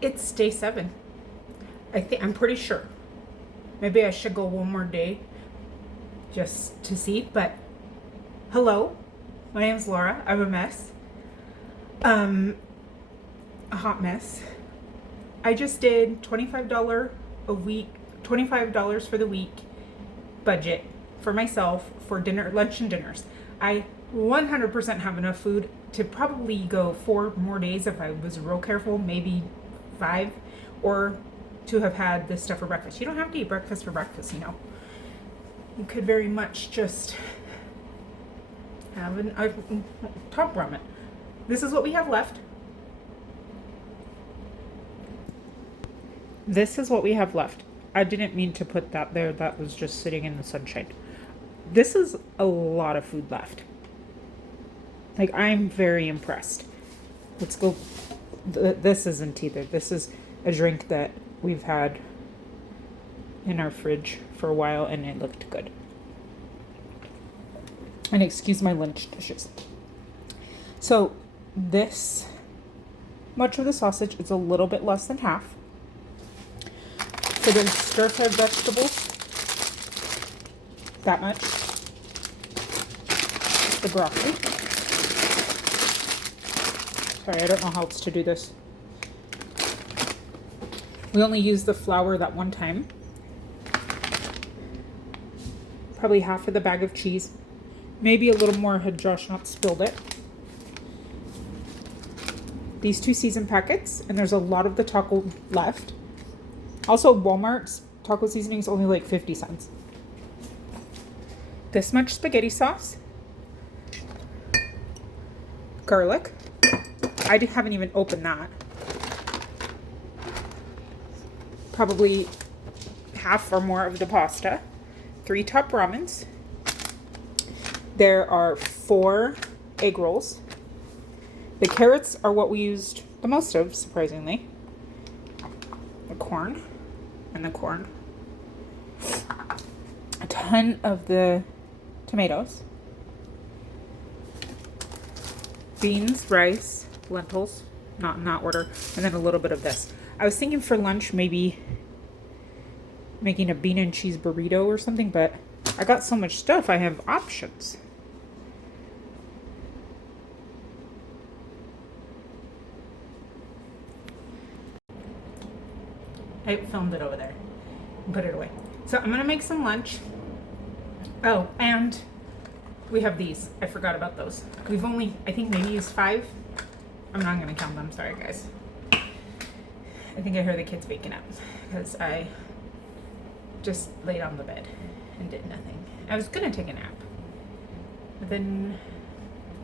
It's day 7. I'm pretty sure. Maybe I should go one more day just to see, but hello. My name's Laura. I'm a mess. A hot mess. I just did $25 a week, $25 for the week budget for myself for dinner, lunch and dinners. I 100% have enough food to probably go 4 more days if I was real careful, maybe 5, or to have had this stuff for breakfast. You don't have to eat breakfast for breakfast, you know. You could very much just have a top ramen. This is what we have left. This is what we have left. I didn't mean to put that there. That was just sitting in the sunshine. This is a lot of food left. Like, I'm very impressed. Let's go. This isn't either. This is a drink that we've had in our fridge for a while, and it looked good. And excuse my lunch dishes. So this much of the sausage is a little bit less than half. For the stir-fried vegetables, that much. The broccoli. Sorry, I don't know how else to do this. We only use the flour that one time. Probably half of the bag of cheese. Maybe a little more had Josh not spilled it. These 2 seasoned packets, and there's a lot of the taco left. Also, Walmart's taco seasoning is only like 50 cents. This much spaghetti sauce. Garlic. I haven't even opened that. Probably half or more of the pasta. 3 top ramens. There are 4 egg rolls. The carrots are what we used the most of, surprisingly. The corn. And the corn. A ton of the tomatoes. Beans, rice, lentils, not in that order, and then a little bit of this. I was thinking for lunch maybe making a bean and cheese burrito or something, but I got so much stuff, I have options. I filmed it over there and put it away. So I'm gonna make some lunch. Oh, and we have these. I forgot about those. We've only, I think, maybe used 5. I'm not gonna count them. Sorry, guys. I think I heard the kids waking up because I just laid on the bed and did nothing. I was gonna take a nap, but then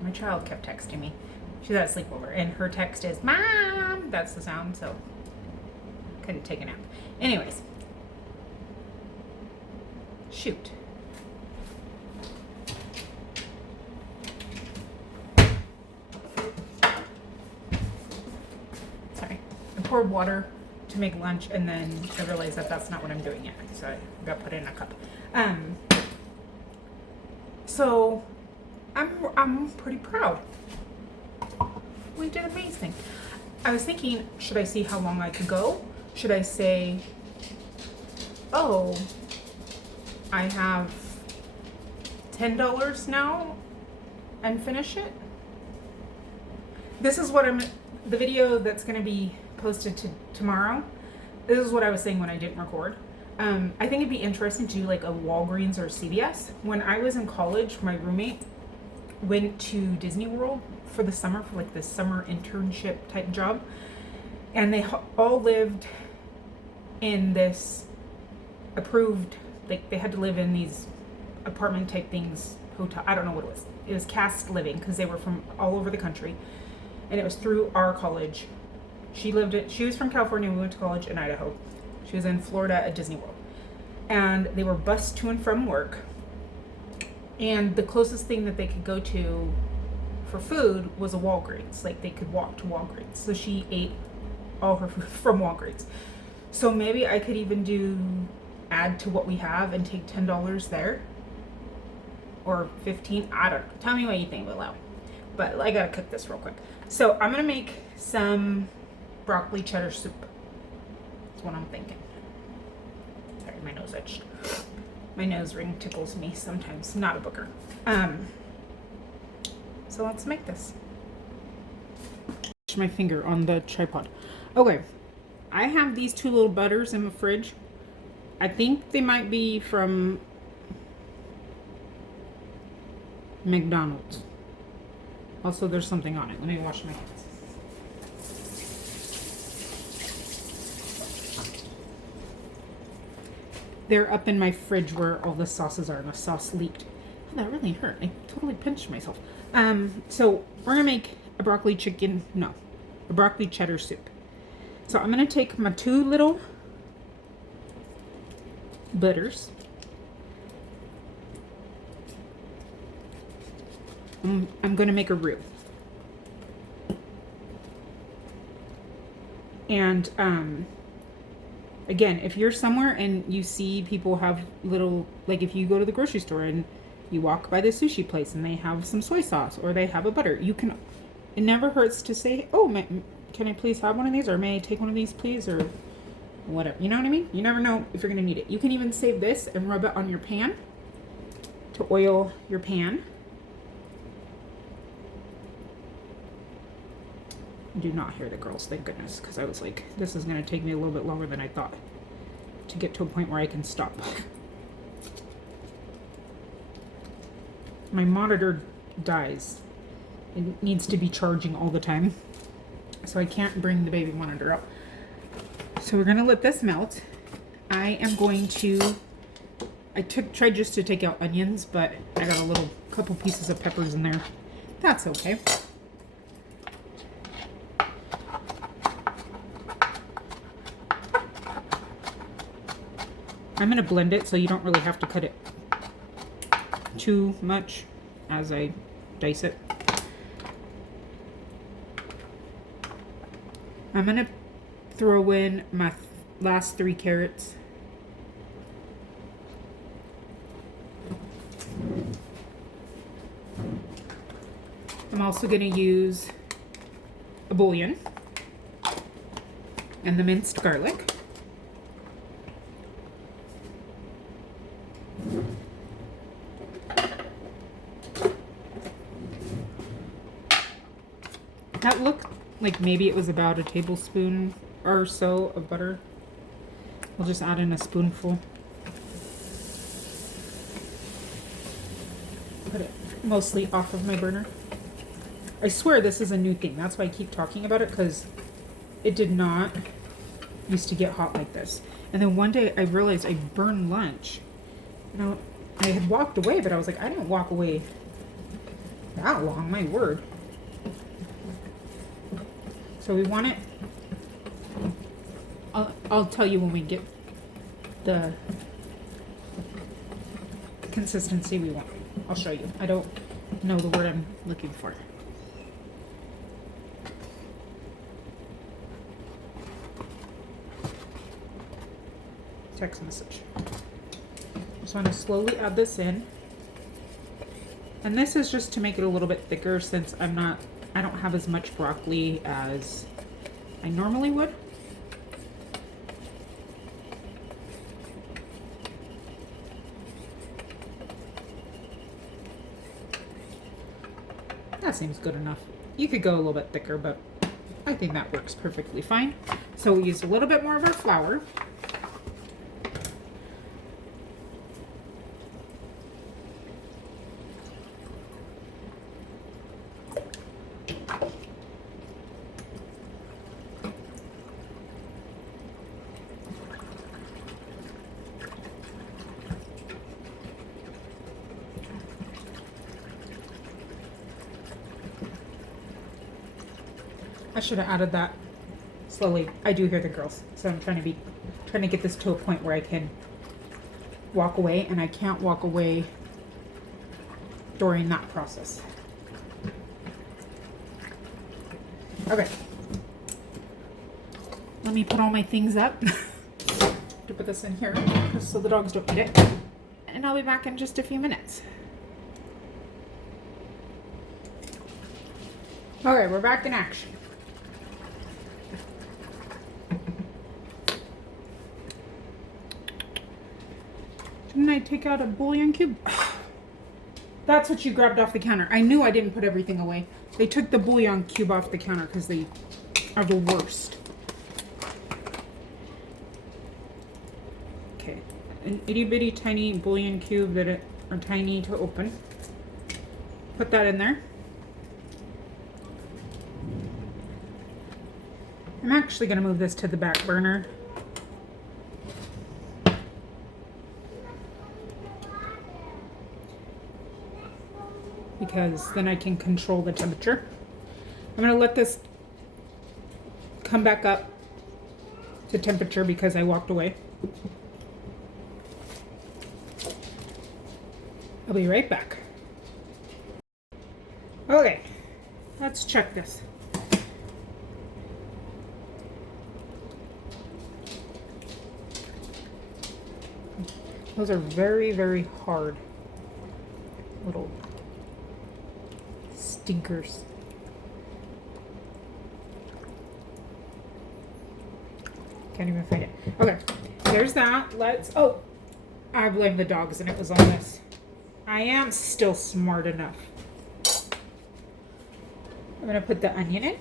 my child kept texting me. She's at a sleepover, and her text is "Mom." That's the sound. So couldn't take a nap. Anyways, shoot. Sorry, I poured water to make lunch, and then I realized that that's not what I'm doing yet, so I got put it in a cup. So I'm pretty proud. We did amazing. I was thinking, should I see how long I could go? Should I say, oh, I have $10 now and finish it? This is what the video that's going to be posted tomorrow. This is what I was saying when I didn't record. I think it'd be interesting to do like a Walgreens or CVS. When I was in college, my roommate went to Disney World for the summer, for like this summer internship type job. And they all lived in this approved, like they had to live in these apartment type things, hotel, I don't know what it was. It was cast living because they were from all over the country. And it was through our college. She was from California, we went to college in Idaho. She was in Florida at Disney World. And they were bused to and from work. And the closest thing that they could go to for food was a Walgreens. Like they could walk to Walgreens. So she ate all her food from Walgreens. So maybe I could even add to what we have and take $10 there. Or 15, I don't know. Tell me what you think below. But I gotta cook this real quick. So I'm gonna make some broccoli cheddar soup. That's what I'm thinking. Sorry, my nose itched. My nose ring tickles me sometimes. Not a booger. So let's make this. My finger on the tripod. Okay, I have these two little butters in the fridge. I think they might be from McDonald's. Also, there's something on it. Let me wash my hands. They're up in my fridge where all the sauces are, and the sauce leaked. Oh, that really hurt. I totally pinched myself. So we're gonna make a broccoli cheddar soup. So I'm gonna take my two little butters. I'm gonna make a roux. And again, if you're somewhere and you see people have little, like if you go to the grocery store and you walk by the sushi place and they have some soy sauce or they have a butter, you can, it never hurts to say, oh, can I please have one of these, or may I take one of these please, or whatever. You know what I mean? You never know if you're gonna need it. You can even save this and rub it on your pan to oil your pan. I do not hear the girls, thank goodness, because I was like, this is going to take me a little bit longer than I thought to get to a point where I can stop. My monitor dies. It needs to be charging all the time, so I can't bring the baby monitor up. So we're going to let this melt. I am going to, tried just to take out onions, but I got a couple pieces of peppers in there. That's okay. I'm going to blend it so you don't really have to cut it too much as I dice it. I'm going to throw in my last 3 carrots. I'm also going to use a bouillon and the minced garlic. That looked like maybe it was about a tablespoon or so of butter. I'll just add in a spoonful. Put it mostly off of my burner. I swear this is a new thing. That's why I keep talking about it, because it did not used to get hot like this. And then one day I realized I burned lunch. You know, I had walked away, but I was like, I didn't walk away that long, my word. So we want it, I'll tell you when we get the consistency we want. I'll show you. I don't know the word I'm looking for. Text message. Just want to slowly add this in. And this is just to make it a little bit thicker, since I don't have as much broccoli as I normally would. That seems good enough. You could go a little bit thicker, but I think that works perfectly fine. So we'll use a little bit more of our flour. I should have added that slowly. I do hear the girls, so I'm trying to get this to a point where I can walk away, and I can't walk away during that process. Okay. Let me put all my things up to put this in here so the dogs don't eat it. And I'll be back in just a few minutes. Okay, we're back in action. Didn't I take out a bouillon cube? That's what you grabbed off the counter. I knew I didn't put everything away. They took the bouillon cube off the counter because they are the worst. Okay, an itty bitty tiny bouillon cube that are tiny to open. Put that in there. I'm actually going to move this to the back burner. Because then I can control the temperature. I'm going to let this come back up to temperature because I walked away. I'll be right back. Okay, let's check this. Those are very, very hard little stinkers. Can't even find it. Okay, there's that. Oh, I blame the dogs and it was on this. I am still smart enough. I'm gonna put the onion in.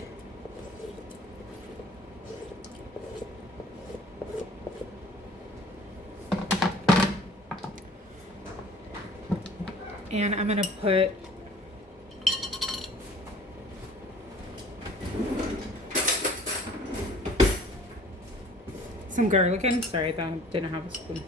And I'm gonna put some garlic in. Sorry, I thought I didn't have a spoon.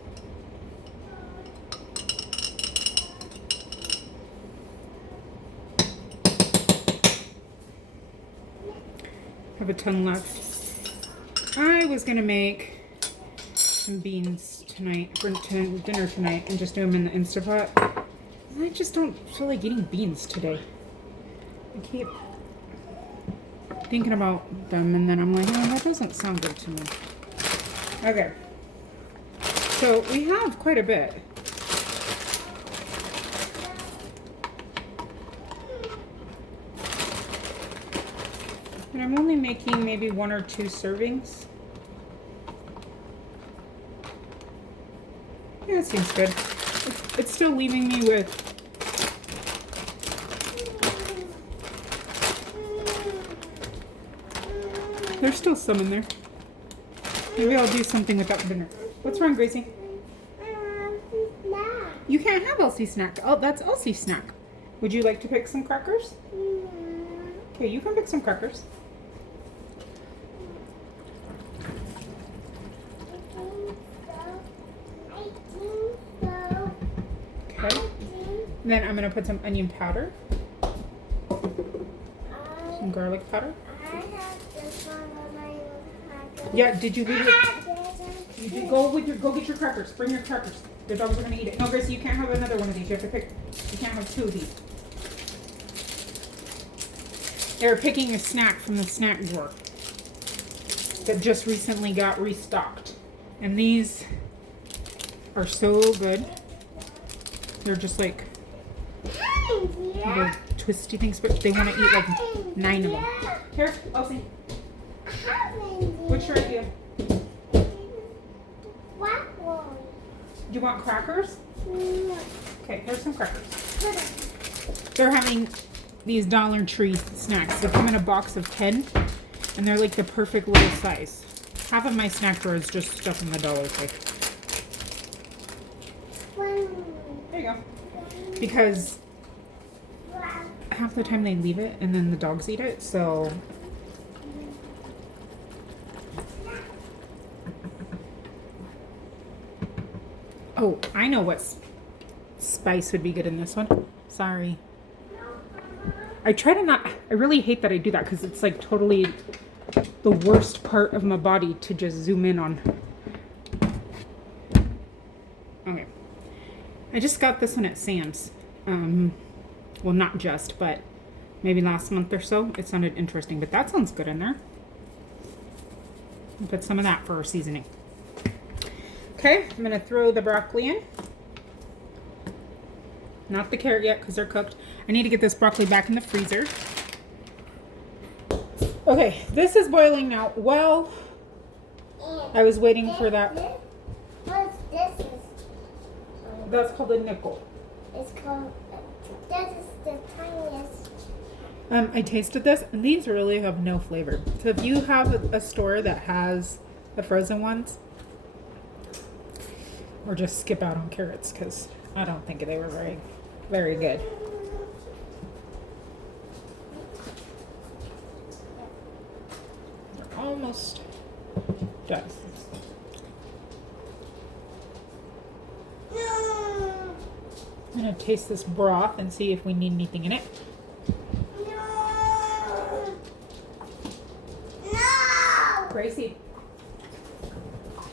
Have a ton left. I was gonna make some beans tonight for dinner tonight and just do them in the Instapot. I just don't feel like eating beans today. I keep thinking about them and then I'm like, oh, that doesn't sound good to me. Okay. So we have quite a bit. And I'm only making maybe 1 or 2 servings. Yeah, it seems good. It's still leaving me with there's still some in there. Maybe I'll do something with that for dinner. What's wrong, Gracie? You can't have Elsie snack. Oh, that's Elsie snack. Would you like to pick some crackers? Okay, you can pick some crackers. Okay. Then I'm going to put some onion powder. Some garlic powder. Yeah, did you leave it? You did, go get your crackers. Bring your crackers. The dogs are gonna eat it. No, Gracie, you can't have another one of these. You have to pick. You can't have 2 of these. They're picking a snack from the snack drawer that just recently got restocked, and these are so good. They're just like little twisty things, but they want to eat like 9 of them. Here, Elsie. What's your idea? Do you want crackers? Okay, here's some crackers. They're having these Dollar Tree snacks. They come in a box of 10, and they're like the perfect little size. Half of my snack drawer is just stuff in the Dollar Tree. There you go. Because half the time they leave it, and then the dogs eat it, so... Oh, I know what spice would be good in this one. Sorry. I try to not... I really hate that I do that because it's like totally the worst part of my body to just zoom in on. Okay. I just got this one at Sam's. Well, not just, but maybe last month or so. It sounded interesting, but that sounds good in there. I'll put some of that for our seasoning. Okay, I'm going to throw the broccoli in. Not the carrot yet because they're cooked. I need to get this broccoli back in the freezer. Okay, this is boiling now. Well, I was waiting for that. That's called a nickel. It's called, that is the tiniest. I tasted this, and these really have no flavor. So if you have a store that has the frozen ones, or just skip out on carrots, because I don't think they were very, very good. They're almost done. I'm gonna taste this broth and see if we need anything in it. Gracie,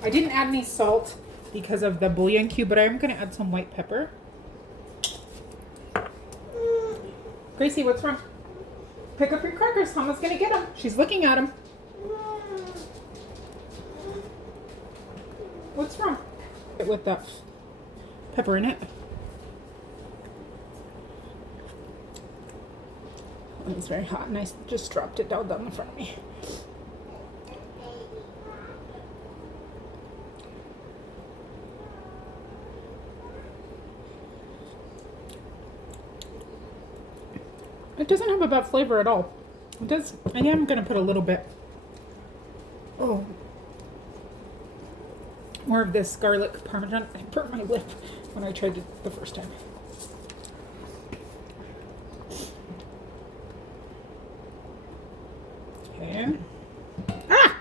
I didn't add any salt because of the bouillon cube, but I'm gonna add some white pepper. Gracie, what's wrong? Pick up your crackers. Mama's gonna get them. She's looking at them. What's wrong? With that pepper in it. It was very hot and I just dropped it down in front of me. It doesn't have a bad flavor at all. It does. I am going to put a little bit more of this garlic parmesan. I burnt my lip when I tried it the first time. Okay. Ah!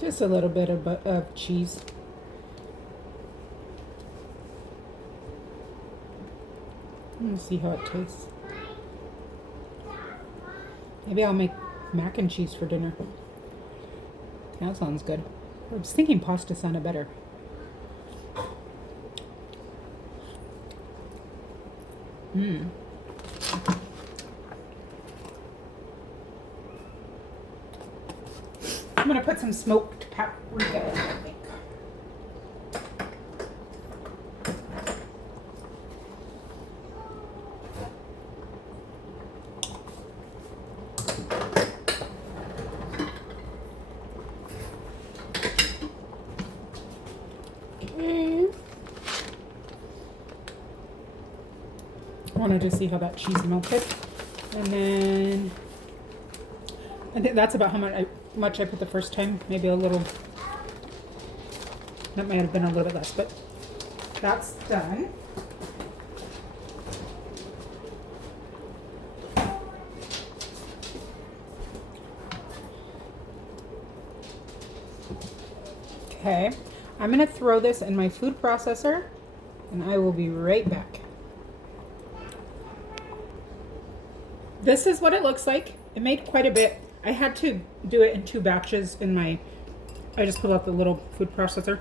Just a little bit of cheese. Let's see how it tastes. Maybe I'll make mac and cheese for dinner. That sounds good. I was thinking pasta sounded better. Mmm. I'm gonna put some smoked paprika in, I think. Okay. I wanted to see how that cheese melted, and then I think that's about how much I put the first time. Maybe a little. That might have been a little bit less, but that's done. Okay, I'm gonna throw this in my food processor, and I will be right back. This is what it looks like. It made quite a bit. I had to do it in 2 batches in my, I just pulled out the little food processor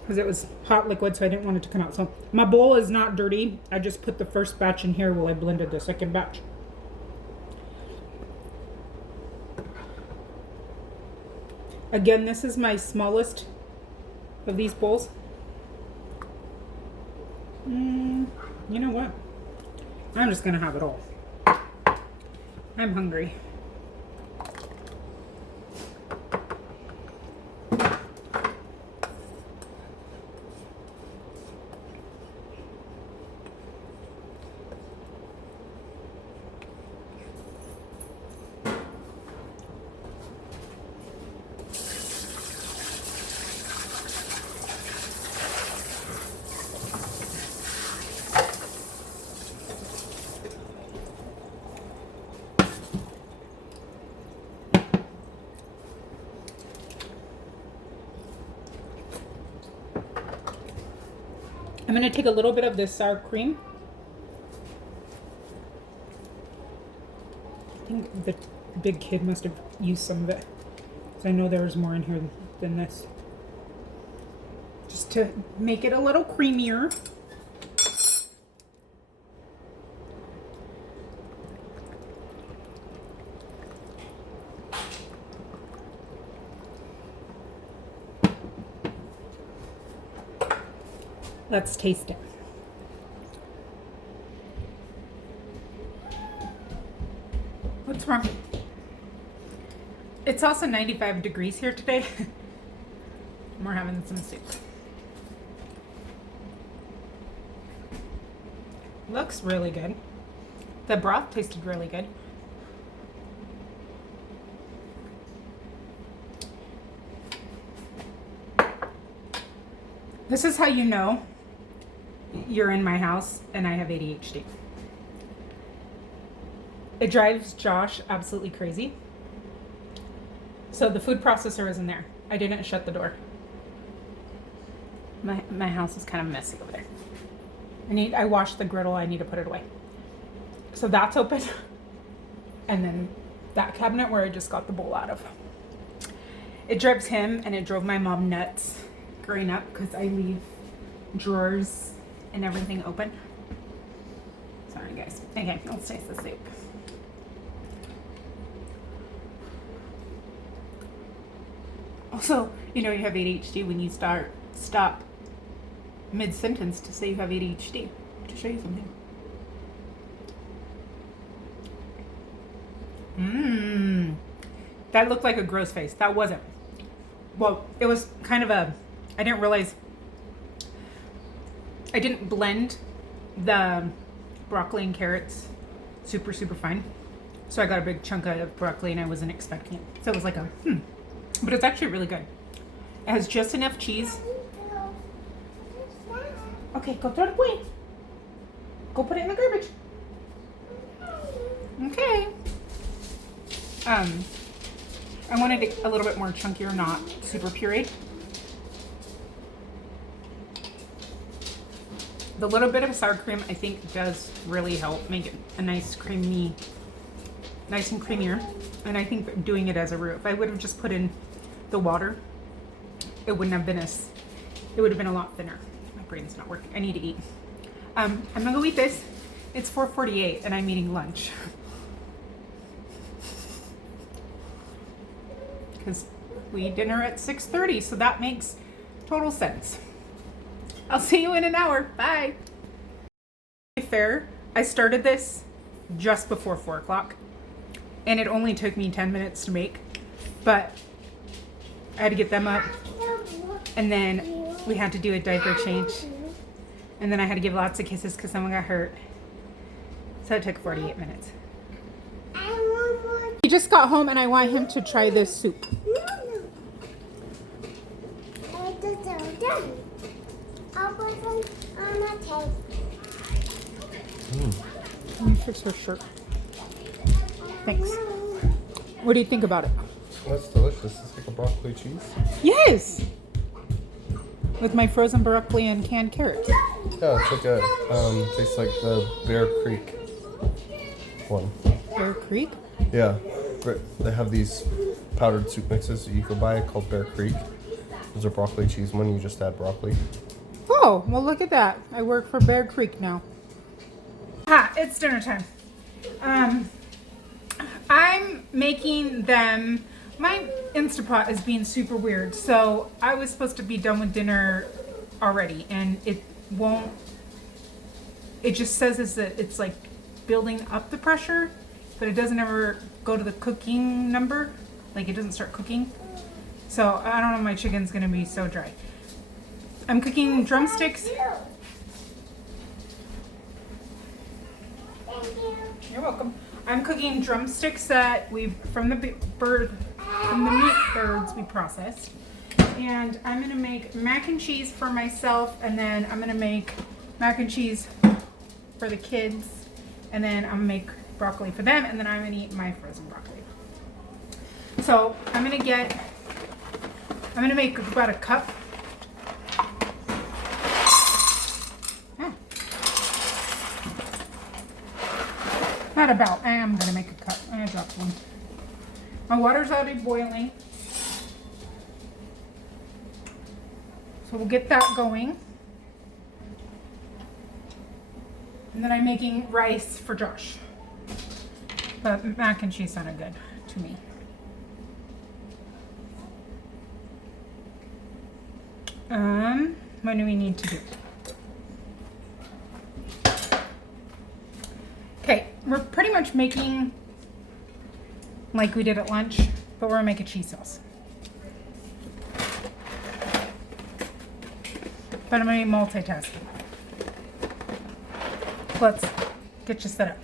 because it was hot liquid, so I didn't want it to come out. So my bowl is not dirty. I just put the first batch in here while I blended the second batch. Again, this is my smallest of these bowls. You know what? I'm just gonna have it all. I'm hungry. I'm going to take a little bit of this sour cream. I think the big kid must have used some of it, because I know there was more in here than this. Just to make it a little creamier. Let's taste it. What's wrong? It's also 95 degrees here today. We're having some soup. Looks really good. The broth tasted really good. This is how you know you're in my house and I have ADHD. It drives Josh absolutely crazy. So the food processor isn't there. I didn't shut the door. My house is kind of messy over there. I washed the griddle. I need to put it away. So that's open. And then that cabinet where I just got the bowl out of. It drives him and it drove my mom nuts growing up because I leave drawers and everything open. Sorry guys. Okay, let's taste the soup. Also, you know you have ADHD when you stop mid-sentence to say you have ADHD. To show you something. That looked like a gross face. That wasn't. Well, it was kind of a, I didn't realize, I didn't blend the broccoli and carrots super fine. So I got a big chunk of broccoli and I wasn't expecting it. So it was like a, But it's actually really good. It has just enough cheese. Okay, go throw it away. Go put it in the garbage. Okay. I wanted it a little bit more chunkier, not super pureed. The little bit of sour cream I think does really help make it a nice and creamier. And I think doing it as a roux, if I would have just put in the water, it wouldn't have been it would have been a lot thinner. My brain's not working. I need to eat. I'm gonna go eat this. It's 4:48 and I'm eating lunch. Because we eat dinner at 6:30, so that makes total sense. I'll see you in an hour. Bye. To be fair, I started this just before 4 o'clock, and it only took me 10 minutes to make, but I had to get them up, and then we had to do a diaper change, and then I had to give lots of kisses because someone got hurt. So it took 48 minutes. He just got home and I want him to try this soup. Let me fix her shirt. Thanks. What do you think about it? That's delicious. It's like a broccoli cheese. Yes! With my frozen broccoli and canned carrots. Yeah, it's like a, tastes like the Bear Creek one. Bear Creek? Yeah. They have these powdered soup mixes that you can buy called Bear Creek. There's a broccoli cheese one. You just add broccoli. Oh, well look at that. I work for Bear Creek now. It's dinner time. I'm making them, my Instapot is being super weird. So I was supposed to be done with dinner already and it won't, it just says it's like building up the pressure, but it doesn't ever go to the cooking number. Like it doesn't start cooking. So I don't know, my chicken's gonna be so dry. I'm cooking drumsticks. You're welcome. I'm cooking drumsticks that from the meat birds we processed. And I'm gonna make mac and cheese for myself, and then I'm gonna make mac and cheese for the kids, and then I'm gonna make broccoli for them, and then I'm gonna eat my frozen broccoli. So I'm gonna make about a cup. Not about, I am gonna make a cup. I'm gonna drop one. My water's already boiling. So we'll get that going. And then I'm making rice for Josh. But mac and cheese sounded good to me. What do we need to do? much making like we did at lunch, but we're gonna make a cheese sauce. But I'm gonna be multitasking. Let's get you set up.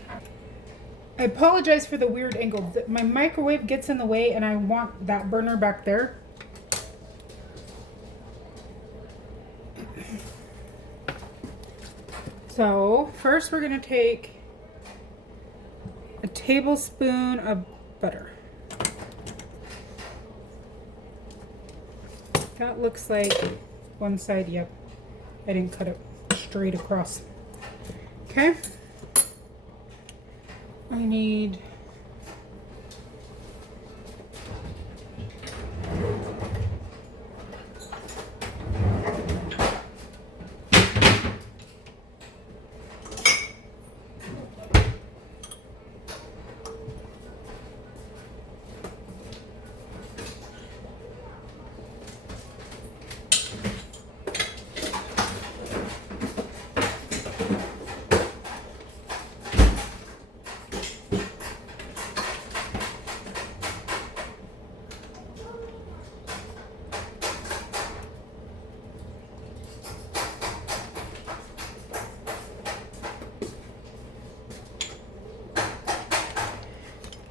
I apologize for the weird angle. My microwave gets in the way and I want that burner back there. So first we're gonna take a tablespoon of butter. That looks like one side, yep. I didn't cut it straight across. Okay. I need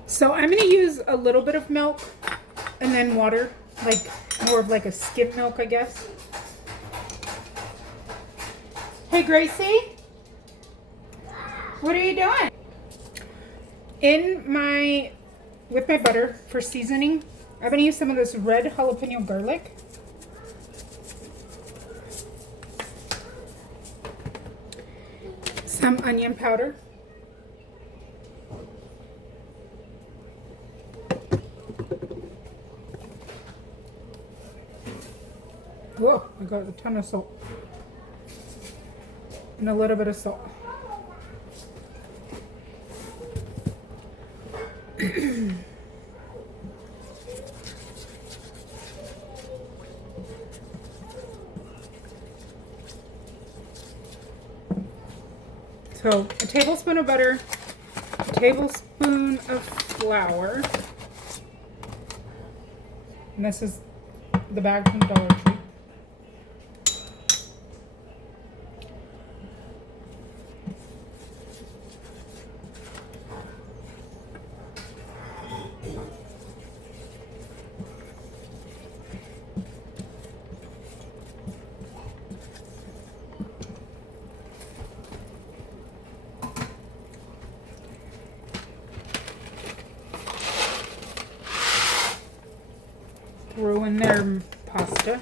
So I'm going to use a little bit of milk and then water, like more of like a skim milk, I guess. Hey, Gracie, what are you doing? With my butter for seasoning, I'm going to use some of this red jalapeno garlic. Some onion powder. Whoa, I got a ton of salt. And a little bit of salt. So a tablespoon of butter, a tablespoon of flour. And this is the bag from Dollar Tree. Throw in their pasta.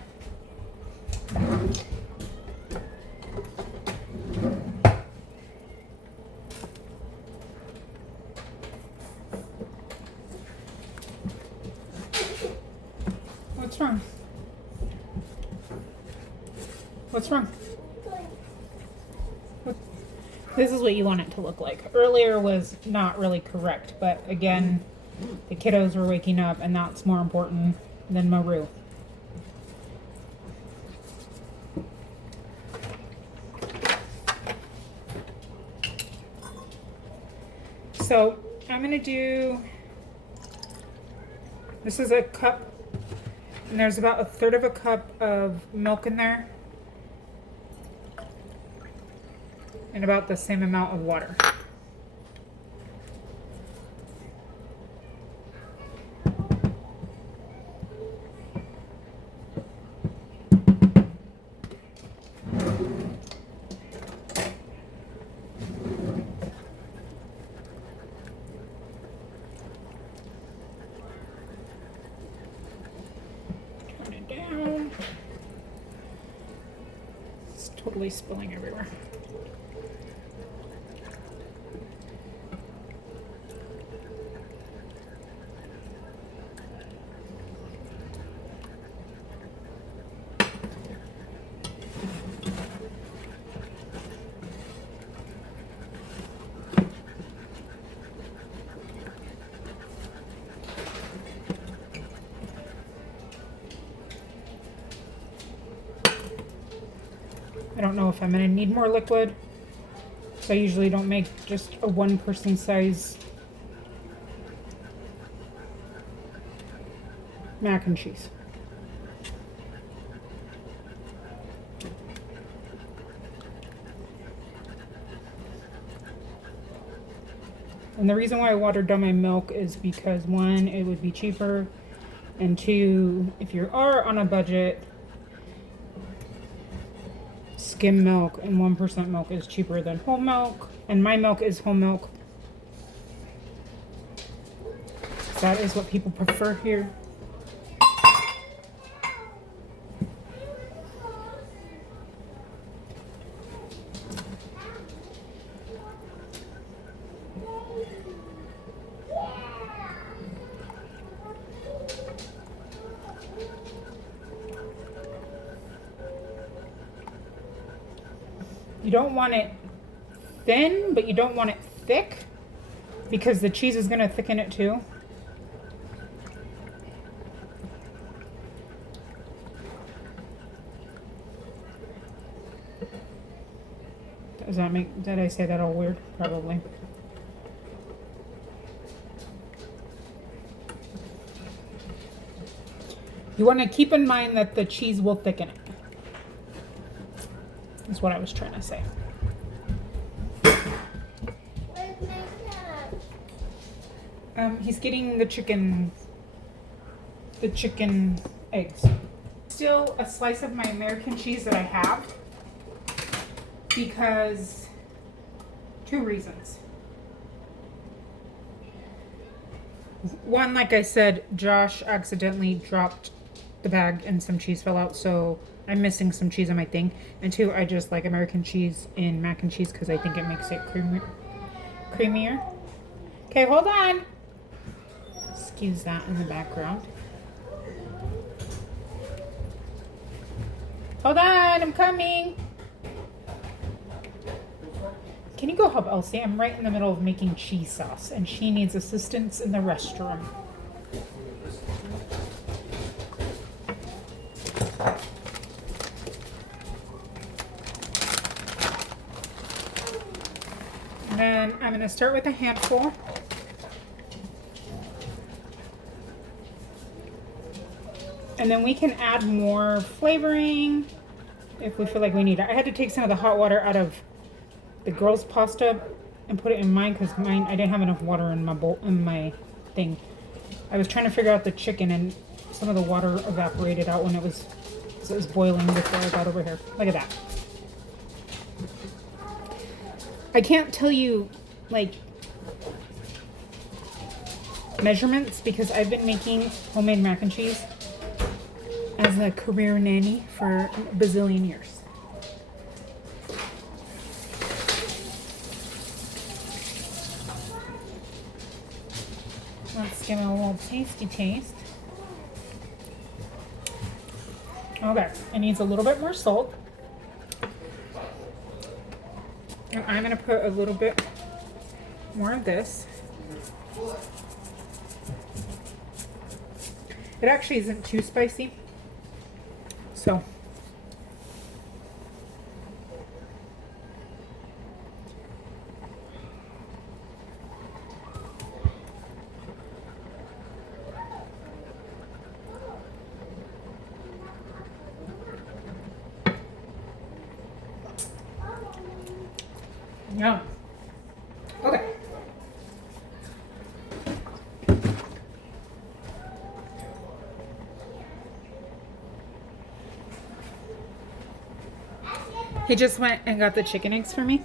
What's wrong? What's wrong? This is what you want it to look like. Earlier was not really correct, but again, the kiddos were waking up and that's more important than Maru. So I'm gonna do, this is a cup, and there's about 1/3 of a cup of milk in there, and about the same amount of water. Totally spilling everywhere. I don't know if I'm going to need more liquid, so I usually don't make just a one-person size mac and cheese. And the reason why I watered down my milk is because, one, it would be cheaper, and two, if you are on a budget, skim milk and 1% milk is cheaper than whole milk, and my milk is whole milk. That is what people prefer here. You don't want it thin, but you don't want it thick, because the cheese is going to thicken it too. Does that make, did I say that all weird? Probably. You want to keep in mind that the cheese will thicken it. That's what I was trying to say. Where's my cat? He's getting the chicken eggs. Still a slice of my American cheese that I have, because 2 reasons. One, like I said, Josh accidentally dropped the bag and some cheese fell out, so I'm missing some cheese on my thing. And 2, I just like American cheese in mac and cheese because I think it makes it creamier. Okay, hold on. Excuse that in the background. Hold on, I'm coming. Can you go help Elsie? I'm right in the middle of making cheese sauce and she needs assistance in the restroom. And then I'm going to start with a handful. And then we can add more flavoring if we feel like we need it. I had to take some of the hot water out of the girls' pasta and put it in mine because mine, I didn't have enough water in my bowl, in my thing. I was trying to figure out the chicken and some of the water evaporated out when it was, so it was boiling before I got over here. Look at that. I can't tell you like measurements because I've been making homemade mac and cheese as a career nanny for a bazillion years. Let's give it a little tasty taste. Okay, it needs a little bit more salt. And I'm going to put a little bit more of this. It actually isn't too spicy. So, yeah. Okay. He just went and got the chicken eggs for me.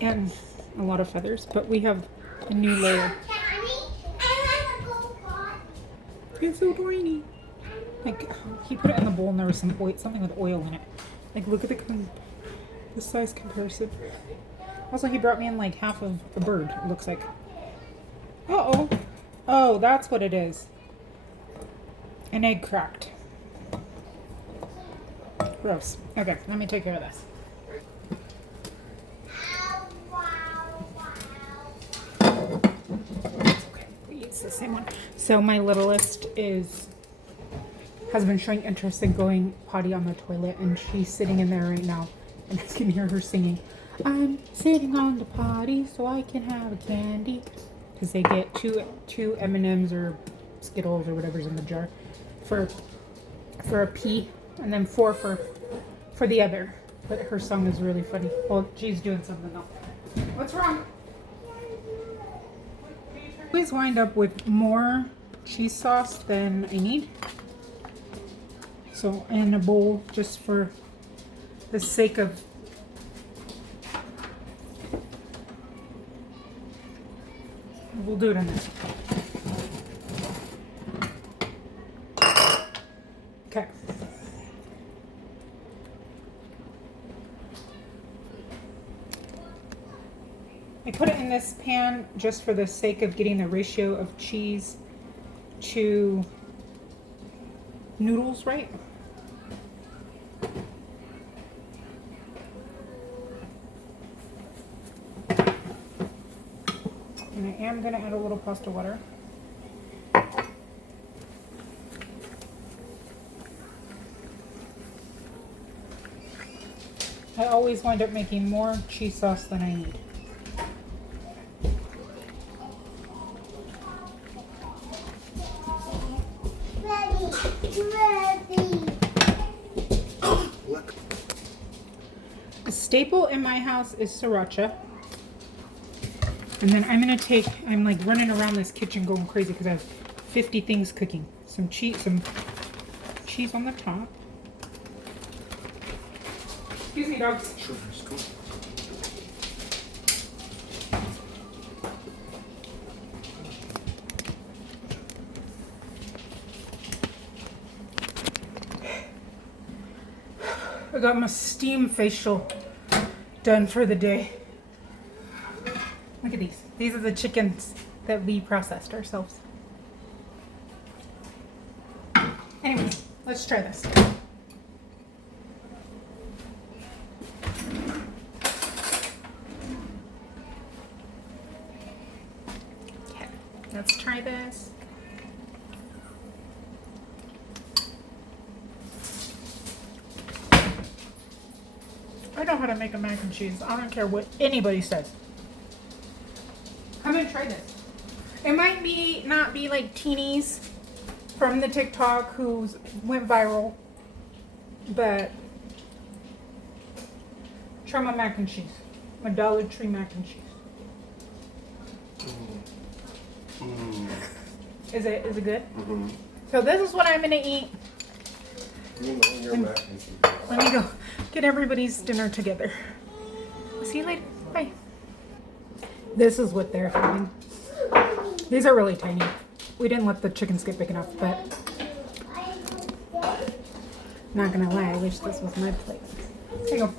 And a lot of feathers, but we have a new layer. It's so tiny. Like, he put it in the bowl and there was some oil, something with oil in it. Like, look at the size comparison. Also, he brought me in like half of a bird, it looks like. Uh-oh. Oh, that's what it is. An egg cracked. Gross. Okay, let me take care of this. It's okay. We use the same one. So my littlest has been showing interest in going potty on the toilet, and she's sitting in there right now, and I can hear her singing, "I'm sitting on the potty so I can have a candy," because they get two M&Ms or Skittles or whatever's in the jar for a P, and then 4 for the other. But her song is really funny. Well, she's doing something though. What's wrong? I always wind up with more cheese sauce than I need. So in a bowl, just for the sake of we'll do it in this. Okay. I put it in this pan just for the sake of getting the ratio of cheese to noodles right. And I am going to add a little pasta water. I always wind up making more cheese sauce than I need. A staple in my house is sriracha. And then I'm like running around this kitchen going crazy because I have 50 things cooking. Some cheese on the top. Excuse me, dogs. Sure, it's cool. I got my steam facial done for the day. Look at these. These are the chickens that we processed ourselves. Anyways, let's try this. Okay, let's try this. I know how to make a mac and cheese. I don't care what anybody says. I'm gonna try this. It might not be like teenies from the TikTok who went viral, but try my mac and cheese. My Dollar Tree mac and cheese. Is it good? Mm-hmm. So this is what I'm gonna eat. You know your mac and cheese. Let me go get everybody's dinner together. See you later. Bye. This is what they're having. These are really tiny. We didn't let the chickens get big enough, but not gonna lie, I wish this was my plate. Here you go.